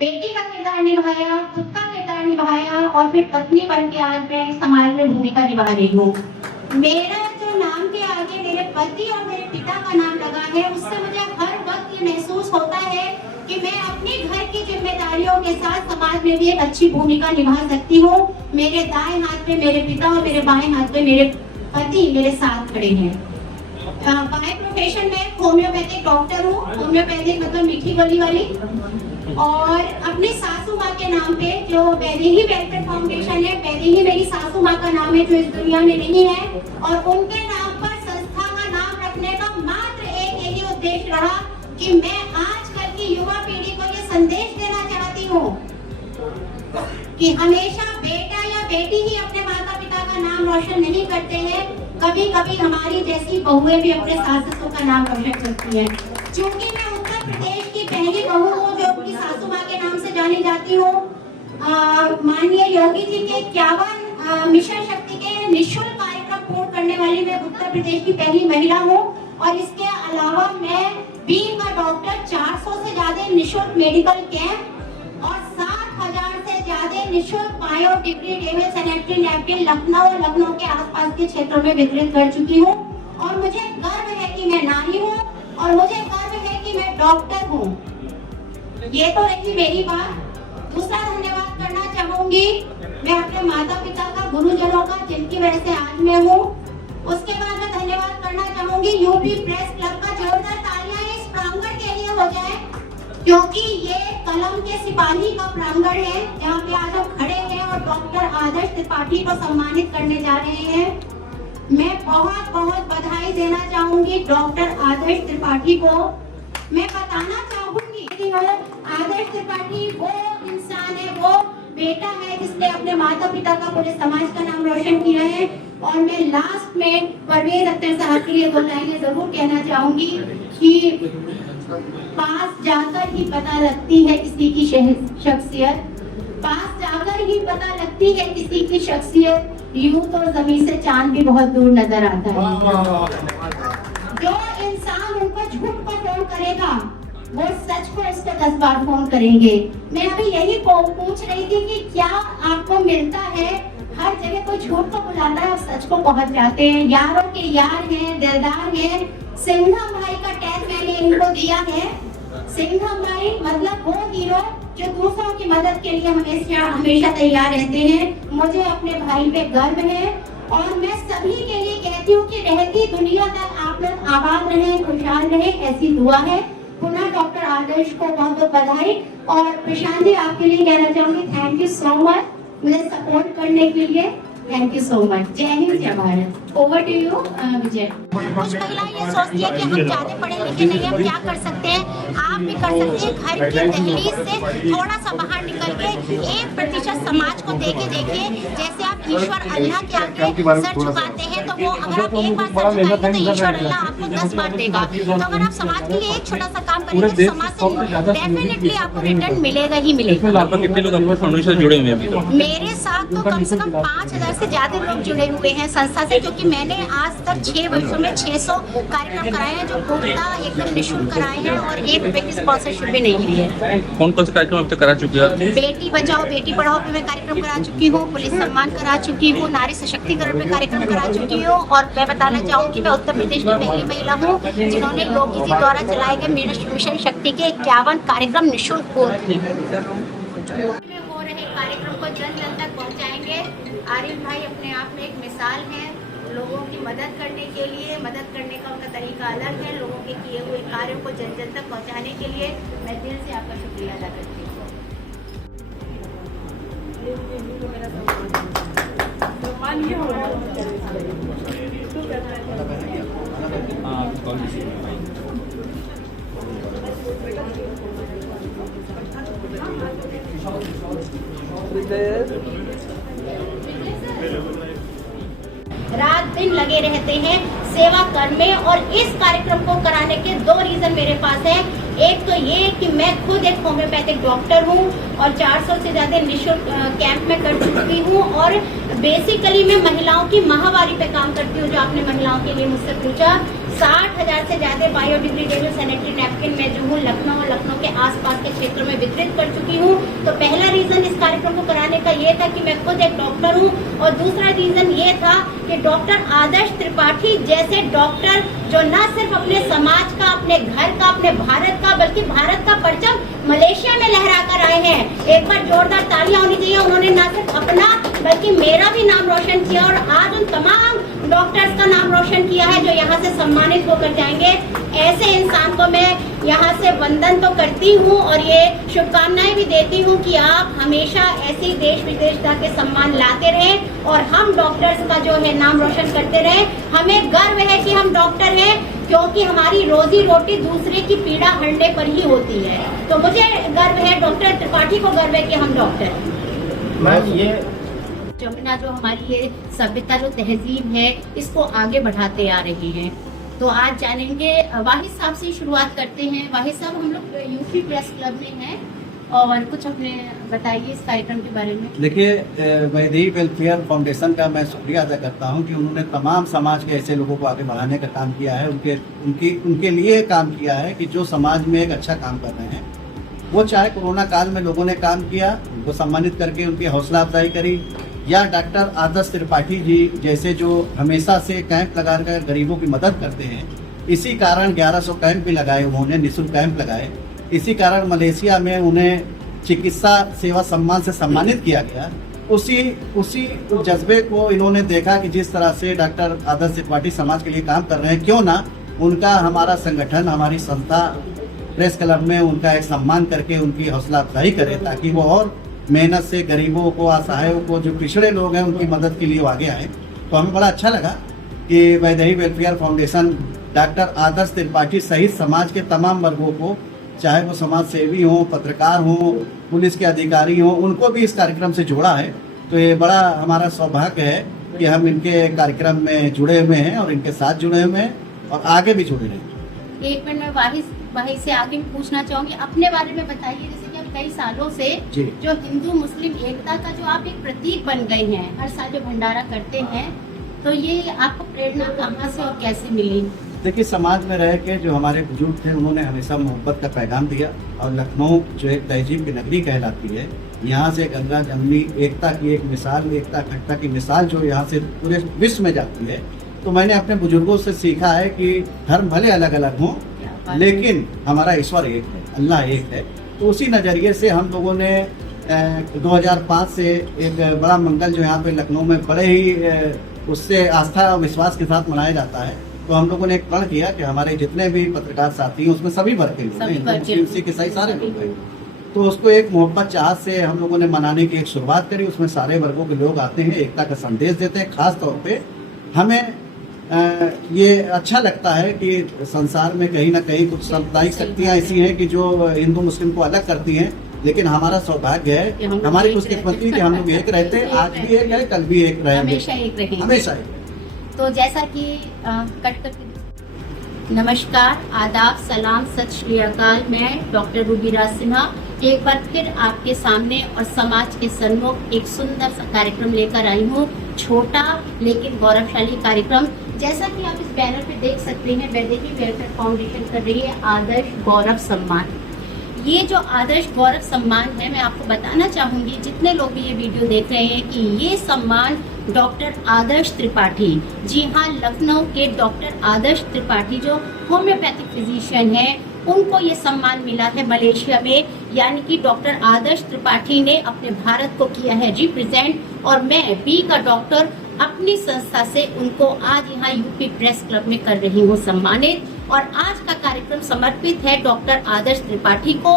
बेटी का किरदार निभाया, खुद का किरदार निभाया और फिर पत्नी बन के आज मैं समाज में भूमिका निभा रही हूँ। मेरा जो नाम के आगे मेरे पति और मेरे पिता का नाम लगा है, उससे मुझे हर वक्त ये महसूस होता है कि मैं अपने घर की जिम्मेदारियों के साथ समाज में भी एक अच्छी भूमिका निभा सकती हूँ। मेरे दाएं हाथ में मेरे पिता और मेरे बाएं हाथ में मेरे पति मेरे साथ खड़े हैं। बाय प्रोफेशन में होम्योपैथिक डॉक्टर हूँ। होम्योपैथिक मतलब मीठी गली वाली। और अपने सासू माँ के नाम पे जो वैदेही वेलफेयर फाउंडेशन है, वैदेही मेरी सासू माँ का नाम है जो इस दुनिया में नहीं है, और उनके नाम पर संस्था का नाम रखने का मात्र एक यही उद्देश्य रहा कि मैं आजकल की युवा पीढ़ी को ये संदेश देना चाहती हूँ कि हमेशा बेटा या बेटी ही अपने माता पिता का नाम रोशन नहीं करते हैं। कभी कभी हमारी जैसी बहुएं भी अपने सासू का नाम रोशन करती है। क्योंकि मैं उत्तर प्रदेश की पहली बहू हूँ जो अपनी सासू माँ के नाम से जानी जाती हूँ। माननीय योगी जी के 51 मिशन शक्ति के निःशुल्क कार्यक्रम पूर्ण करने वाली मैं उत्तर प्रदेश की पहली महिला हूँ। और इसके अलावा मैं बीइंग अ डॉक्टर 400 से ज्यादा निःशुल्क मेडिकल कैंप और 60,000 से ज्यादा निःशुल्क बायोडिग्रेडेबल सैनिटरी नैपकिन लखनऊ और लखनऊ के आसपास के क्षेत्रों में वितरित कर चुकी हूँ। और मुझे गर्व है कि मैं नारी हूँ और मुझे गर्व है कि मैं डॉक्टर हूँ। ये तो रही मेरी बात। दूसरा धन्यवाद करना चाहूंगी मैं अपने माता पिता का, गुरुजनों का, जिनकी वजह से आज मैं हूँ। उसके बाद मैं धन्यवाद करना चाहूंगी यूपी प्रेस क्लब का। जोरदार तालियां इस प्रांगण के लिए हो जाए, क्योंकि ये कलम के सिपाही का प्रांगण है जहाँ पे आज हम खड़े हैं और डॉक्टर आदर्श त्रिपाठी को सम्मानित करने जा रहे हैं। मैं बहुत बहुत बधाई देना चाहूंगी डॉक्टर आदर्श त्रिपाठी को। मैं बताना चाहूंगी कि आदर्श त्रिपाठी वो इंसान है, वो बेटा है जिसने अपने माता पिता का, पूरे समाज का नाम रोशन किया है। और मैं लास्ट में परवेज अख्तर साहब के लिए 2 लाइनें जरूर कहना चाहूंगी कि पास जाकर ही पता लगती है किसी की शख्सियत, पास जाकर ही पता लगती है किसी की शख्सियत। यूं तो जमीन से चांद भी बहुत दूर नजर आता है। जो इंसान उनको झूठ को फोन करेगा वो सच को उसको 10 बार फोन करेंगे। मैं अभी यही पूछ रही थी कि क्या आपको मिलता है, हर जगह कोई झूठ को बुलाता है और सच को पहुंच जाते हैं। यारों के यार हैं, दिलदार हैं। सिंघम भाई का टैग मैंने इनको दिया है। सिंघम भाई मतलब वो हीरो जो दूसरों की मदद के लिए हमेशा तैयार रहते हैं। मुझे अपने भाई पे गर्व है और मैं सभी के लिए कहती हूँ कि रहती दुनिया तक आप लोग आबाद रहें, खुशहाल रहें, ऐसी दुआ है। पुनः डॉक्टर आदर्श को बहुत बहुत बधाई। और प्रशांत जी आपके लिए कहना चाहूंगी थैंक यू सो मच मुझे सपोर्ट करने के लिए। Thank you so much. जय हिंद, जय भारत। ओवर टू यू विजय। कुछ महिलाएं ये सोचती है कि हम ज्यादा पढ़े लिखे नहीं हैं, क्या कर सकते हैं। आप भी कर सकते हैं। घर की दहलीज से थोड़ा सा बाहर निकल के 1% समाज को देखिए। जैसे आप ईश्वर अल्लाह के आगे सर झुकाते हैं तो वो अगर आप एक बार सर झुकाएंगे तो ईश्वर अल्लाह आपको 10 बार देगा। तो अगर आप समाज के लिए एक छोटा सा काम करेंगे तो समाज से डेफिनेटली आपको रिटर्न मिलेगा ही मिलेगा। कितने लोग अनुभव फाउंडेशन से जुड़े हुए हैं अभी तक? मेरे साथ तो कम से कम 5,000 से ज्यादा लोग जुड़े हुए हैं संस्था से, क्योंकि मैंने आज तक 6 वर्षों में 600 कार्यक्रम कराए हैं जो पूर्णतः एकदम निःशुल्क कराए हैं और 1 रुपए की स्पॉन्सरशिप भी नहीं ली है। कौन कौन से कार्यक्रम अब तक करा चुके हैं? बेटी बचाओ बेटी पढ़ाओ पे मैं कार्यक्रम करा चुकी हूँ, पुलिस सम्मान करा चुकी हूँ, नारी सशक्तिकरण पे कार्यक्रम करा चुकी हूँ। और मैं बताना चाहूँगी मैं उत्तर प्रदेश की पहली महिला हूँ जिन्होंने योगी जी द्वारा चलाए गए मिशन शक्ति के 51 कार्यक्रम निःशुल्क पूर्ण हो रहे कार्यक्रम को जन जन तक पहुँचाएंगे। आरिफ भाई अपने आप में एक मिसाल है लोगों की मदद करने के लिए। मदद करने का उनका तरीका अलग है। लोगों के किए हुए कार्यों को जन जन तक पहुंचाने के लिए मैं दिल से आपका शुक्रिया अदा करती हूँ। रात दिन लगे रहते हैं सेवा कर में। और इस कार्यक्रम को कराने के 2 रीजन मेरे पास है। एक तो ये कि मैं खुद एक होम्योपैथिक डॉक्टर हूँ और 400 से ज्यादा निःशुल्क कैंप में कर चुकी हूँ। और बेसिकली मैं महिलाओं की माहवारी पे काम करती हूँ, जो आपने महिलाओं के लिए मुझसे पूछा। 60,000 से ज्यादा बायोडिग्रेडेबल सैनिटरी नैपकिन मैं जो हूँ लखनऊ और लखनऊ के आसपास के क्षेत्रों में वितरित कर चुकी हूँ। तो पहला रीजन इस कार्यक्रम को कराने का ये था कि मैं खुद एक डॉक्टर हूँ, और दूसरा रीजन ये था कि डॉक्टर आदर्श त्रिपाठी जैसे डॉक्टर जो न सिर्फ अपने समाज का, अपने घर का, अपने भारत का, बल्कि भारत का परचम मलेशिया में लहरा कर आए हैं। एक बार जोरदार तालियां होनी चाहिए। उन्होंने न सिर्फ अपना बल्कि मेरा भी नाम रोशन किया, और आज उन तमाम डॉक्टर्स का नाम रोशन किया है जो यहाँ से सम्मानित होकर जाएंगे। ऐसे इंसान को मैं यहाँ से वंदन तो करती हूँ और ये शुभकामनाएं भी देती हूँ कि आप हमेशा ऐसी देश विदेश के सम्मान लाते रहें और हम डॉक्टर्स का जो है नाम रोशन करते रहें। हमें गर्व है कि हम डॉक्टर हैं, क्योंकि हमारी रोजी रोटी दूसरे की पीड़ा हरने पर ही होती है। तो मुझे गर्व है, डॉक्टर त्रिपाठी को गर्व है कि हम डॉक्टर हैं। मैम ये जमुना जो हमारी ये सभ्यता, जो तहजीब है, इसको आगे बढ़ाते आ रही है। तो आज जानेंगे, वाहिद साहब से शुरुआत करते हैं। वाहिद साहब, हम लोग यूपी प्रेस क्लब में हैं और कुछ अपने बताइए इस कार्यक्रम के बारे में। देखिए, वैदेही वेलफेयर फाउंडेशन का मैं शुक्रिया अदा करता हूं कि उन्होंने तमाम समाज के ऐसे लोगों को आगे बढ़ाने का काम किया है। उनके लिए काम किया है कि जो समाज में एक अच्छा काम कर रहे हैं, वो चाहे कोरोना काल में लोगों ने काम किया, उनको सम्मानित करके उनकी हौसला अफजाई करी, या डॉक्टर आदर्श त्रिपाठी जी जैसे जो हमेशा से कैंप लगाकर गरीबों की मदद करते हैं। इसी कारण 1100 कैंप भी लगाए उन्होंने, निःशुल्क कैंप लगाए। इसी कारण मलेशिया में उन्हें चिकित्सा सेवा सम्मान से सम्मानित किया गया। उसी जज्बे को इन्होंने देखा कि जिस तरह से डॉक्टर आदर्श त्रिपाठी समाज के लिए काम कर रहे हैं, क्यों ना उनका हमारा संगठन, हमारी संस्था प्रेस क्लब में उनका एक सम्मान करके उनकी हौसला अफजाई करे, ताकि वो और मेहनत से गरीबों को, असहायों को, जो पिछड़े लोग हैं, उनकी मदद के लिए आगे आए। तो हमें बड़ा अच्छा लगा कि वैदेही वेलफेयर फाउंडेशन डॉक्टर आदर्श त्रिपाठी सहित समाज के तमाम वर्गों को, चाहे वो समाज सेवी हों, पत्रकार हों, पुलिस के अधिकारी हों, उनको भी इस कार्यक्रम से जोड़ा है। तो ये बड़ा हमारा सौभाग्य है कि हम इनके कार्यक्रम में जुड़े हुए हैं और इनके साथ जुड़े हुए हैं और आगे भी जुड़े रहेंगे। एक मिनट में वाहिद से आगे पूछना चाहूंगी, अपने बारे में बताइए। जैसे कि आप कई सालों से जो हिंदू मुस्लिम एकता का जो आप एक प्रतीक बन गए हैं, हर साल जो भंडारा करते हैं, तो ये आपको प्रेरणा कहाँ से और कैसे मिली? देखिए, समाज में रह के जो हमारे बुजुर्ग थे, उन्होंने हमेशा मोहब्बत का पैगाम दिया, और लखनऊ जो एक तहजीब की नगरी कहलाती है, यहाँ से गंगा जमनी एकता की एक मिसाल, एकता अखंडता की मिसाल जो यहाँ से पूरे विश्व में जाती है। तो मैंने अपने बुजुर्गों से सीखा है कि धर्म भले अलग अलग हों, लेकिन हमारा ईश्वर एक है, अल्लाह एक है। तो उसी नज़रिए से हम लोगों ने 2005 से एक बड़ा मंगल जो यहाँ पे लखनऊ में बड़े ही उससे आस्था और विश्वास के साथ मनाया जाता है। तो हम लोगों ने एक प्रण किया कि हमारे जितने भी पत्रकार साथी हैं, उसमें सभी वर्ग के लोग हैं, सिख ईसाई सारे लोग हैं। तो उसको एक मोहब्बत चाहत से हम लोगों ने मनाने की एक शुरुआत करी। उसमें सारे वर्गों के लोग आते हैं, एकता का संदेश देते हैं। खास तौर पे हमें ये अच्छा लगता है कि संसार में कहीं ना कहीं कुछ सामुदायिक शक्तियाँ ऐसी हैं कि जो हिंदू मुस्लिम को अलग करती हैं, लेकिन हमारा सौभाग्य है, हमारी खुशकिस्मती कि हम लोग एक रहते हैं। आज भी एक है, कल भी एक रहेंगे, हमेशा एक। तो जैसा कि नमस्कार, आदाब, सलाम, सत श्री अकाल। मैं डॉक्टर रूबीराज सिन्हा एक बार फिर आपके सामने और समाज के सन्मुख एक सुंदर सा कार्यक्रम लेकर आई हूँ। छोटा लेकिन गौरवशाली कार्यक्रम। जैसा कि आप इस बैनर पे देख सकते हैं, वैदेही वेलफेयर फाउंडेशन कर रही है आदर्श गौरव सम्मान। ये जो आदर्श गौरव सम्मान है, मैं आपको बताना चाहूंगी, जितने लोग भी ये वीडियो देख रहे हैं, कि ये सम्मान डॉक्टर आदर्श त्रिपाठी, जी हाँ, लखनऊ के डॉक्टर आदर्श त्रिपाठी जो होम्योपैथिक फिजिशियन हैं, उनको ये सम्मान मिला है मलेशिया में। यानी कि डॉक्टर आदर्श त्रिपाठी ने अपने भारत को किया है रिप्रेजेंट, और मैं बी का डॉक्टर अपनी संस्था से उनको आज यहाँ यूपी प्रेस क्लब में कर रही हूँ सम्मानित। और आज का कार्यक्रम समर्पित है डॉक्टर आदर्श त्रिपाठी को,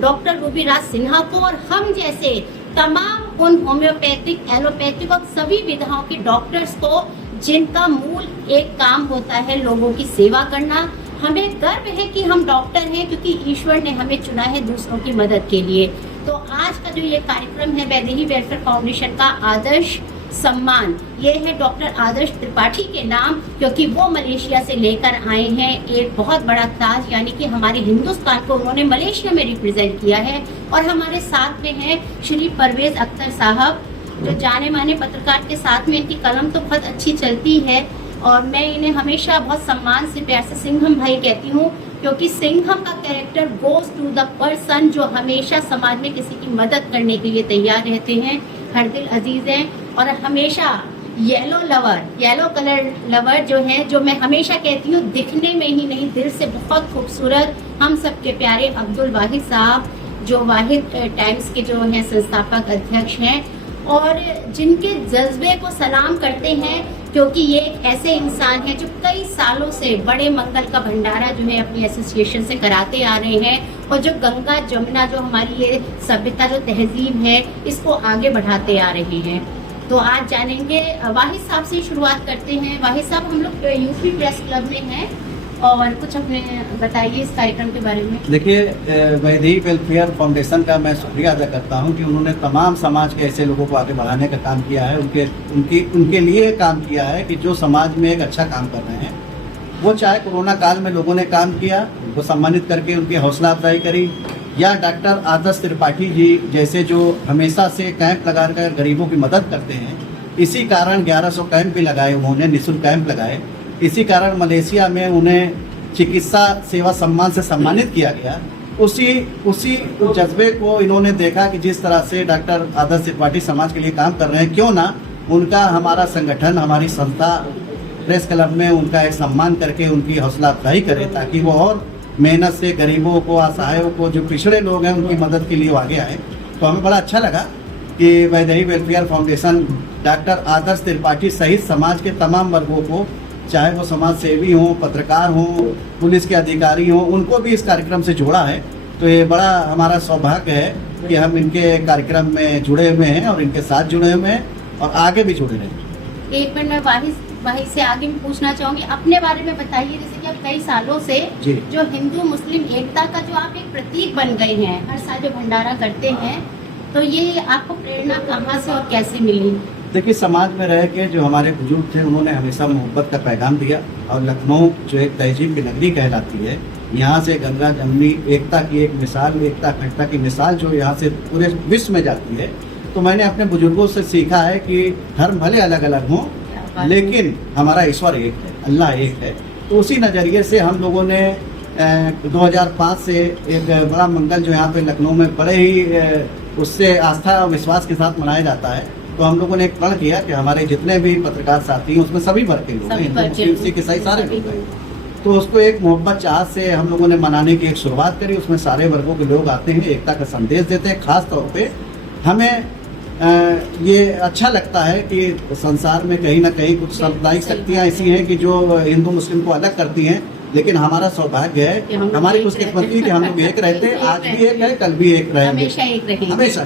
डॉक्टर रूबीराज सिन्हा को, और हम जैसे तमाम उन होम्योपैथिक, एलोपैथिक और सभी विधाओं के डॉक्टर्स को, जिनका मूल एक काम होता है लोगों की सेवा करना। हमें गर्व है कि हम डॉक्टर हैं, क्योंकि ईश्वर ने हमें चुना है दूसरों की मदद के लिए। तो आज का जो ये कार्यक्रम है वैदेही वेलफेयर फाउंडेशन का आदर्श सम्मान, ये है डॉक्टर आदर्श त्रिपाठी के नाम, क्योंकि वो मलेशिया से लेकर आए हैं एक बहुत बड़ा ताज। यानी कि हमारे हिंदुस्तान को उन्होंने मलेशिया में रिप्रेजेंट किया है। और हमारे साथ में है श्री परवेज अख्तर साहब, जो जाने माने पत्रकार के साथ में इनकी कलम तो बहुत अच्छी चलती है, और मैं इन्हें हमेशा बहुत सम्मान से, प्यार से सिंघम भाई कहती हूँ। क्योंकि सिंघम का character goes to the person जो हमेशा समाज में किसी की मदद करने के लिए तैयार रहते हैं, हर दिल अजीज हैं और हमेशा येलो कलर लवर जो है, जो मैं हमेशा कहती हूँ दिखने में ही नहीं दिल से बहुत खूबसूरत, हम सबके प्यारे अब्दुल वाहिद साहब जो वाहिद टाइम्स के जो हैं संस्थापक अध्यक्ष हैं और जिनके जज्बे को सलाम करते हैं, क्योंकि ये एक ऐसे इंसान हैं जो कई सालों से बड़े मंगल का भंडारा जो है अपनी एसोसिएशन से कराते आ रहे हैं और जो गंगा जमुना जो हमारी ये सभ्यता जो तहजीब है इसको आगे बढ़ाते आ रहे हैं। तो आज जानेंगे वाहिद साहब से शुरुआत करते हैं। वाहिद साहब, हम लोग यूपी प्रेस क्लब में हैं और कुछ अपने बताइए इस कार्यक्रम के बारे में। देखिए, वैदेही वेलफेयर फाउंडेशन का मैं शुक्रिया अदा करता हूं कि उन्होंने तमाम समाज के ऐसे लोगों को आगे बढ़ाने का काम किया है, उनके लिए काम किया है कि जो समाज में एक अच्छा काम कर रहे हैं। वो चाहे कोरोना काल में लोगों ने काम किया, उनको सम्मानित करके उनकी हौसला अफजाई करी, या डॉक्टर आदर्श त्रिपाठी जी जैसे जो हमेशा से कैंप लगाकर गरीबों की मदद करते हैं, इसी कारण 1100 कैंप भी लगाए, उन्होंने निःशुल्क कैंप लगाए। इसी कारण मलेशिया में उन्हें चिकित्सा सेवा सम्मान से सम्मानित किया गया। उसी जज्बे को इन्होंने देखा कि जिस तरह से डॉक्टर आदर्श त्रिपाठी समाज के लिए काम कर रहे हैं, क्यों ना उनका हमारा संगठन, हमारी संस्था प्रेस क्लब में उनका एक सम्मान करके उनकी हौसला अफजाई करे, ताकि वो और मेहनत से गरीबों को, असहायों को, जो पिछड़े लोग हैं उनकी मदद के लिए आगे आए। तो हमें बड़ा अच्छा लगा कि वैदेही वेलफेयर फाउंडेशन डॉक्टर आदर्श त्रिपाठी सहित समाज के तमाम वर्गों को, चाहे वो समाज सेवी हों, पत्रकार हों, पुलिस के अधिकारी हों, उनको भी इस कार्यक्रम से जोड़ा है। तो ये बड़ा हमारा सौभाग्य है कि हम इनके कार्यक्रम में जुड़े हुए हैं और इनके साथ जुड़े हुए हैं और आगे भी जुड़े रहेंगे। एक मिनट में वाहिद से आगे मैं पूछना चाहूंगी, अपने बारे में बताइए। जैसे कि आप कई सालों से जो हिंदू मुस्लिम एकता का जो आप एक प्रतीक बन गए हैं, हर साल जो भंडारा करते हैं, तो ये आपको प्रेरणा कहाँ से और कैसे मिली? देखिए, समाज में रह के जो हमारे बुजुर्ग थे उन्होंने हमेशा मोहब्बत का पैगाम दिया और लखनऊ जो एक तहजीब की नगरी कहलाती है, यहाँ से गंगा जमुनी एकता की एक मिसाल, एकता अखंडता की मिसाल जो यहाँ से पूरे विश्व में जाती है। तो मैंने अपने बुजुर्गों से सीखा है कि धर्म भले अलग अलग हों लेकिन हमारा ईश्वर एक है, अल्लाह एक है। तो उसी नज़रिए से हम लोगों ने 2005 से एक बड़ा मंगल जो यहाँ पे लखनऊ में बड़े ही उससे आस्था और विश्वास के साथ मनाया जाता है। तो हम लोगों ने एक प्रण किया कि हमारे जितने भी पत्रकार साथी हैं उसमें सभी वर्ग के लोग हैं, हिंदू मुस्लिम सिख ईसाई सारे लोग हैं। तो उसको एक मोहब्बत चाहत से हम लोगों ने मनाने की एक शुरुआत करी। उसमें सारे वर्गों के लोग आते हैं, एकता का संदेश देते हैं। खास तौर पे हमें ये अच्छा लगता है कि संसार में कहीं ना कहीं कुछ सांप्रदायिक शक्तियाँ ऐसी हैं कि जो हिंदू मुस्लिम को अलग करती हैं, लेकिन हमारा सौभाग्य है, हमारी खुशकिस्मती कि हम लोग एक रहते हैं, आज भी एक है, कल भी एक रहेंगे, हमेशा एक रहेंगे। हमेशा।